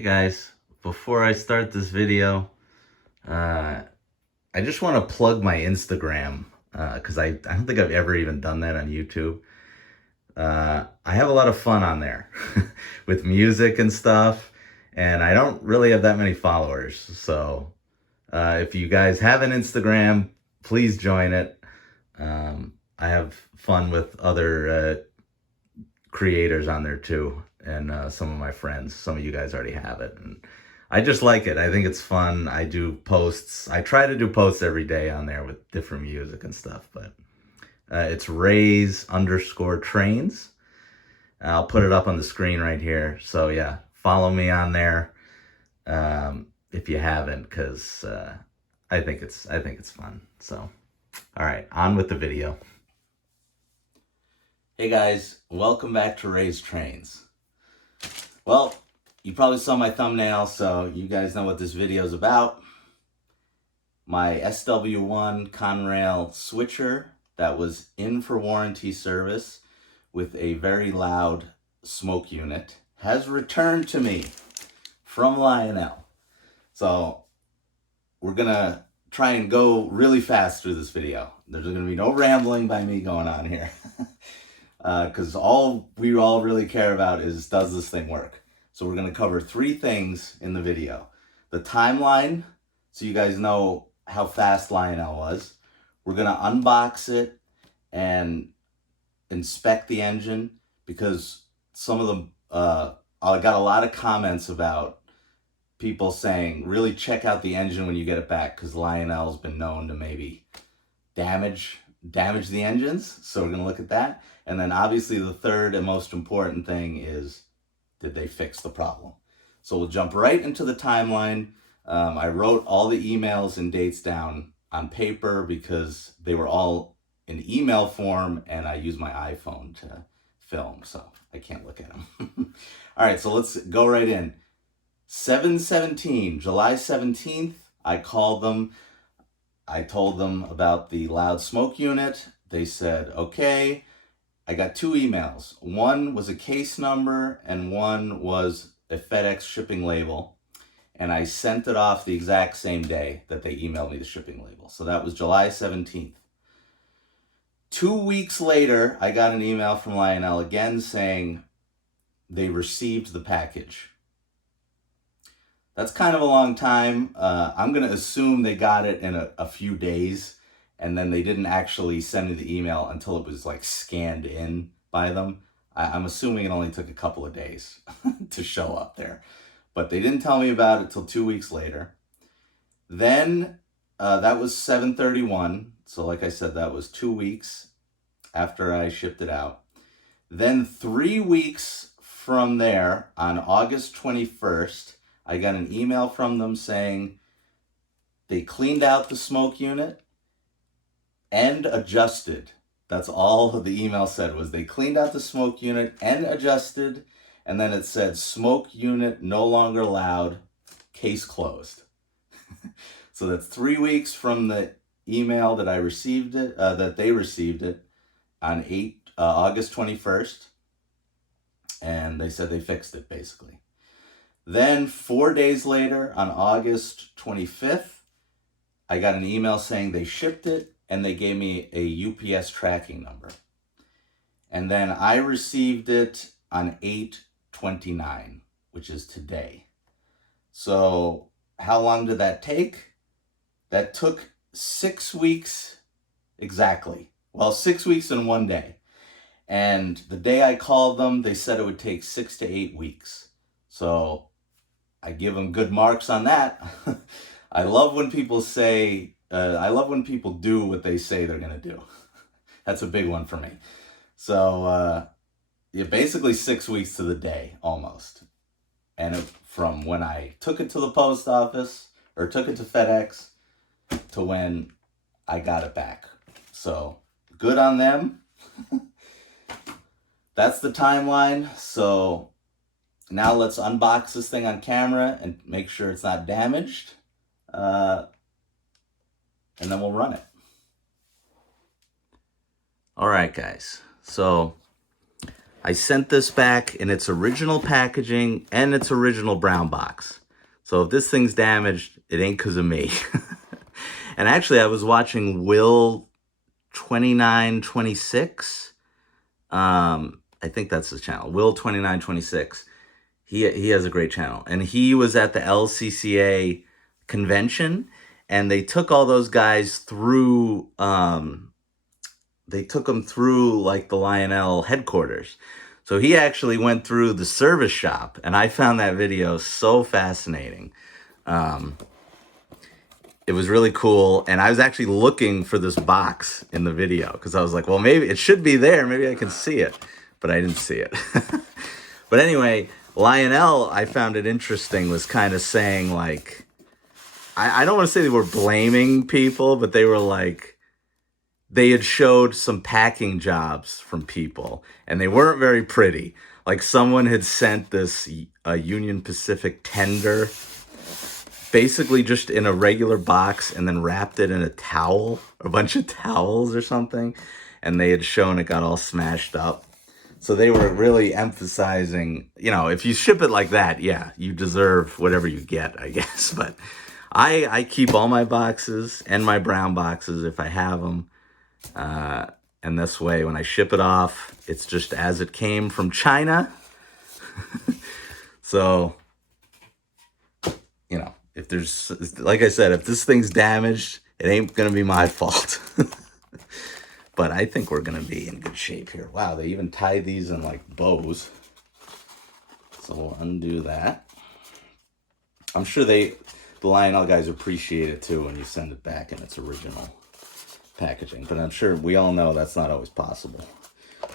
Hey guys, before I start this video, I just want to plug my Instagram because I don't think I've ever even done that on YouTube. I have a lot of fun on there with music and stuff, and I don't really have that many followers. So if you guys have an Instagram, please join it. I have fun with other creators on there too, and some of my friends. Some of you guys already have it, and I just like it. I think it's fun. I do posts. I try to do posts every day on there with different music and stuff, but it's Rays_trains. I'll put it up on the screen right here. So yeah, follow me on there if you haven't, because I think it's fun. So all right, on with the video. Hey guys, welcome back to Rays Trains. Well, you probably saw my thumbnail, so you guys know what this video is about. My SW1 Conrail switcher that was in for warranty service with a very loud smoke unit has returned to me from Lionel. So we're gonna try and go really fast through this video. There's gonna be no rambling by me going on here. Because all we really care about is, does this thing work? So we're going to cover 3 things in the video. The timeline, so you guys know how fast Lionel was. We're going to unbox it and inspect the engine, because some of them, I got a lot of comments about people saying, really check out the engine when you get it back, because Lionel's been known to maybe damage the engines. So we're going to look at that. And then obviously the third and most important thing is, did they fix the problem? So we'll jump right into the timeline. I wrote all the emails and dates down on paper because they were all in email form, and I use my iPhone to film, so I can't look at them. All right, so let's go right in. 7/17, July 17th, I called them. I told them about the loud smoke unit. They said, okay. I got 2 emails. One was a case number and one was a FedEx shipping label. And I sent it off the exact same day that they emailed me the shipping label. So that was July 17th. 2 weeks later, I got an email from Lionel again saying they received the package. That's kind of a long time. I'm going to assume they got it in a few days, and then they didn't actually send me the email until it was like scanned in by them. I'm assuming it only took a couple of days to show up there. But they didn't tell me about it till 2 weeks later. Then that was 7/31. So like I said, that was 2 weeks after I shipped it out. Then 3 weeks from there, on August 21st, I got an email from them saying they cleaned out the smoke unit and adjusted. That's all the email said, was they cleaned out the smoke unit and adjusted, and then it said smoke unit no longer loud, case closed. So that's 3 weeks from the email that I received it, that they received it on August 21st, and they said they fixed it basically. Then 4 days later, on August 25th, I got an email saying they shipped it, and they gave me a UPS tracking number. And then I received it on 8/29, which is today. So how long did that take? That took 6 weeks exactly. Well, 6 weeks and 1 day. And the day I called them, they said it would take 6 to 8 weeks. So I give them good marks on that. I love when people say, I love when people do what they say they're going to do. That's a big one for me. So, yeah, basically 6 weeks to the day, almost. And from when I took it to the post office, or took it to FedEx, to when I got it back. So, good on them. That's the timeline. So, now let's unbox this thing on camera and make sure it's not damaged. And then we'll run it. All right, guys. So I sent this back in its original packaging and its original brown box. So if this thing's damaged, it ain't because of me. And actually, I was watching Will 2926. I think that's his channel, Will 2926. He has a great channel, and he was at the LCCA convention, and they took all those guys through. They took them through like the Lionel headquarters. So he actually went through the service shop, and I found that video so fascinating. It was really cool, and I was actually looking for this box in the video because I was like, well, maybe it should be there. Maybe I can see it, but I didn't see it. But anyway, Lionel, I found it interesting, was kind of saying like, I don't want to say they were blaming people, but they were like, they had showed some packing jobs from people, and they weren't very pretty. Like someone had sent this Union Pacific tender, basically just in a regular box, and then wrapped it in a towel, a bunch of towels or something, and they had shown it got all smashed up. So they were really emphasizing, you know, if you ship it like that, yeah, you deserve whatever you get, I guess. But I keep all my boxes and my brown boxes if I have them. And this way, when I ship it off, it's just as it came from China. So, you know, if there's, like I said, if this thing's damaged, it ain't going to be my fault. But I think we're going to be in good shape here. Wow, they even tie these in like bows. So we'll undo that. I'm sure the Lionel guys appreciate it too when you send it back in its original packaging. But I'm sure we all know that's not always possible.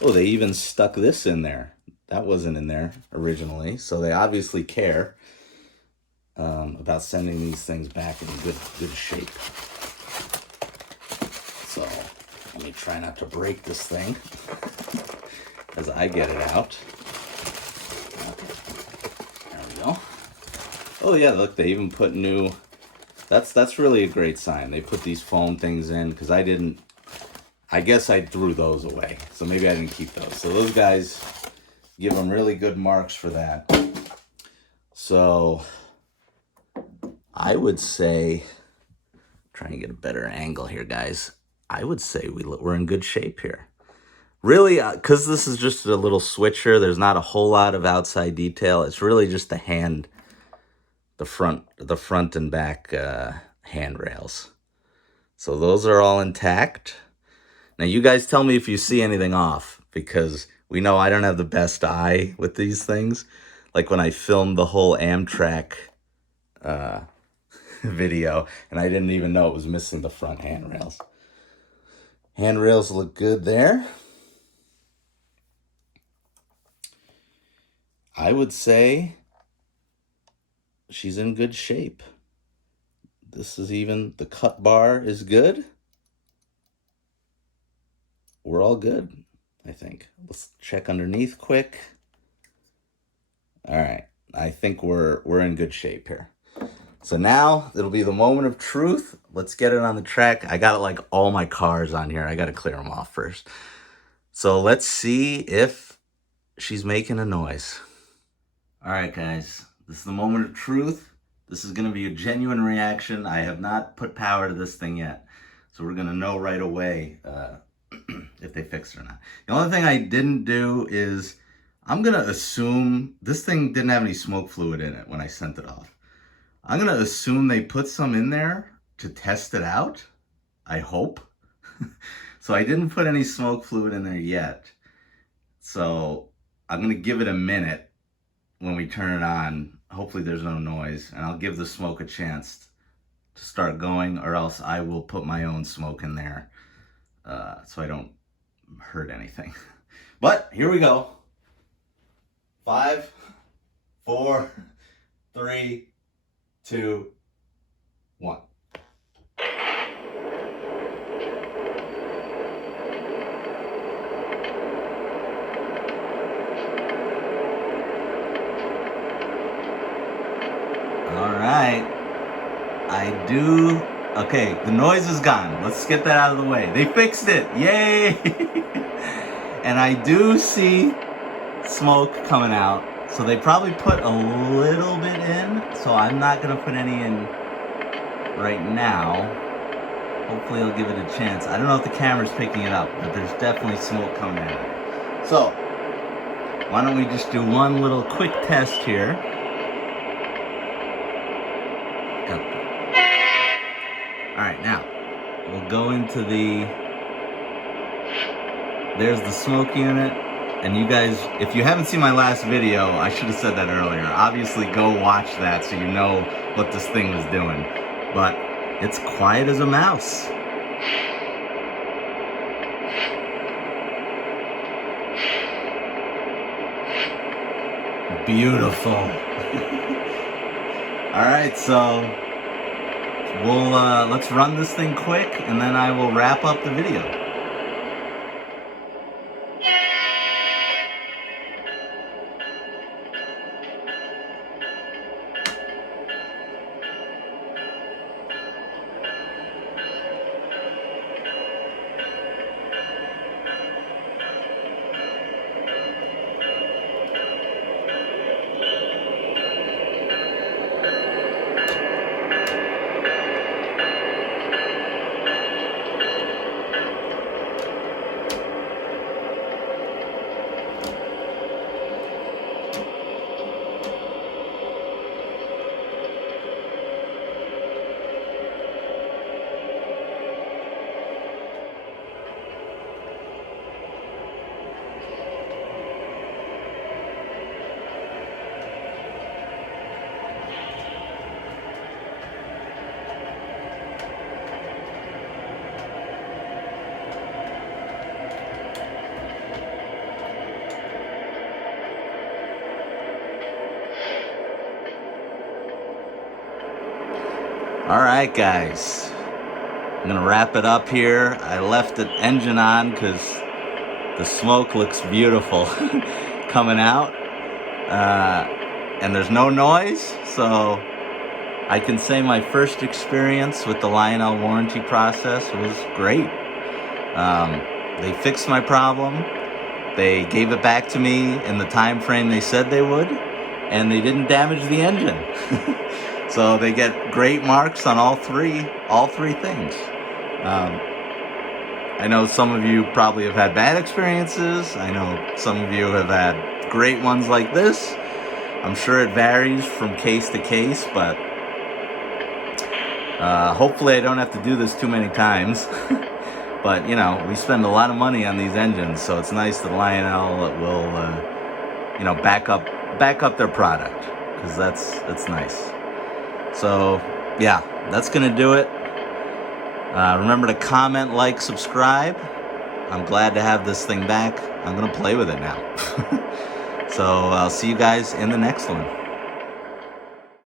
Oh, they even stuck this in there. That wasn't in there originally. So they obviously care about sending these things back in good shape. So let me try not to break this thing as I get it out. There we go. Oh yeah, look, they even put new, that's really a great sign. They put these foam things in, because I guess I threw those away. So maybe I didn't keep those. So those guys give them really good marks for that. So I would say, try and get a better angle here, guys. I would say we're in good shape here. Really, because this is just a little switcher, there's not a whole lot of outside detail. It's really just the hand, the front and back handrails. So those are all intact. Now you guys tell me if you see anything off, because we know I don't have the best eye with these things. Like when I filmed the whole Amtrak video, and I didn't even know it was missing the front handrails. Handrails look good there. I would say she's in good shape. This is even, the cut bar is good. We're all good, I think. Let's check underneath quick. All right, I think we're in good shape here. So now it'll be the moment of truth. Let's get it on the track. I got like all my cars on here. I got to clear them off first. So let's see if she's making a noise. All right, guys, this is the moment of truth. This is going to be a genuine reaction. I have not put power to this thing yet, so we're going to know right away if they fixed it or not. The only thing I didn't do is, I'm going to assume this thing didn't have any smoke fluid in it when I sent it off. I'm going to assume they put some in there to test it out. I hope. So I didn't put any smoke fluid in there yet. So I'm going to give it a minute when we turn it on. Hopefully there's no noise, and I'll give the smoke a chance to start going, or else I will put my own smoke in there so I don't hurt anything. But here we go. 5, 4, 3, 2, 1. All right. I do. Okay, the noise is gone. Let's get that out of the way. They fixed it. Yay! And I do see smoke coming out. So they probably put a little bit in, so I'm not gonna put any in right now. Hopefully I'll give it a chance. I don't know if the camera's picking it up, but there's definitely smoke coming out. So, why don't we just do one little quick test here. Alright, now, we'll go into there's the smoke unit. And you guys, if you haven't seen my last video, I should have said that earlier. Obviously, go watch that so you know what this thing was doing. But it's quiet as a mouse. Beautiful. All right, so we'll let's run this thing quick, and then I will wrap up the video. Alright guys, I'm gonna wrap it up here. I left the engine on because the smoke looks beautiful coming out, and there's no noise, so I can say my first experience with the Lionel warranty process was great. They fixed my problem, they gave it back to me in the time frame they said they would, and they didn't damage the engine. So they get great marks on all three things. I know some of you probably have had bad experiences. I know some of you have had great ones like this. I'm sure it varies from case to case, but hopefully I don't have to do this too many times. But you know, we spend a lot of money on these engines, so it's nice that Lionel will, you know, back up their product, because that's nice. So, yeah, that's going to do it. Remember to comment, like, subscribe. I'm glad to have this thing back. I'm going to play with it now. So, I'll see you guys in the next one.